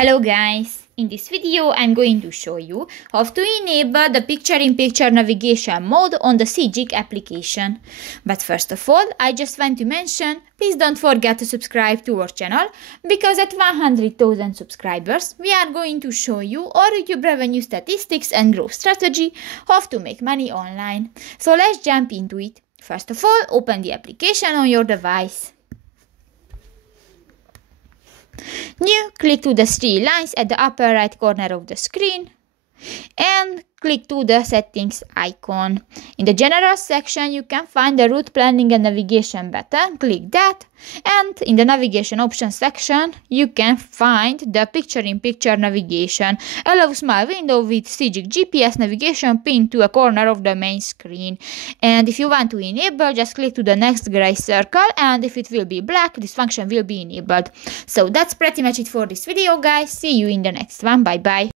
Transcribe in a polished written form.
Hello guys, in this video I'm going to show you how to enable the picture-in-picture navigation mode on the Sygic application. But first of all, I just want to mention, please don't forget to subscribe to our channel, because at 100,000 subscribers we are going to show you our YouTube revenue statistics and growth strategy, how to make money online. So let's jump into it. First of all, open the application on your device. New, click to the three lines at the upper right corner of the screen and click to the settings icon. In the general section you can find the route planning and navigation button, click that, and in the navigation options section you can find the picture-in-picture navigation. Allow small window with Sygic GPS navigation pinned to a corner of the main screen. And if you want to enable, just click to the next gray circle, and if it will be black, this function will be enabled. So that's pretty much it for this video guys. See you in the next one. Bye bye.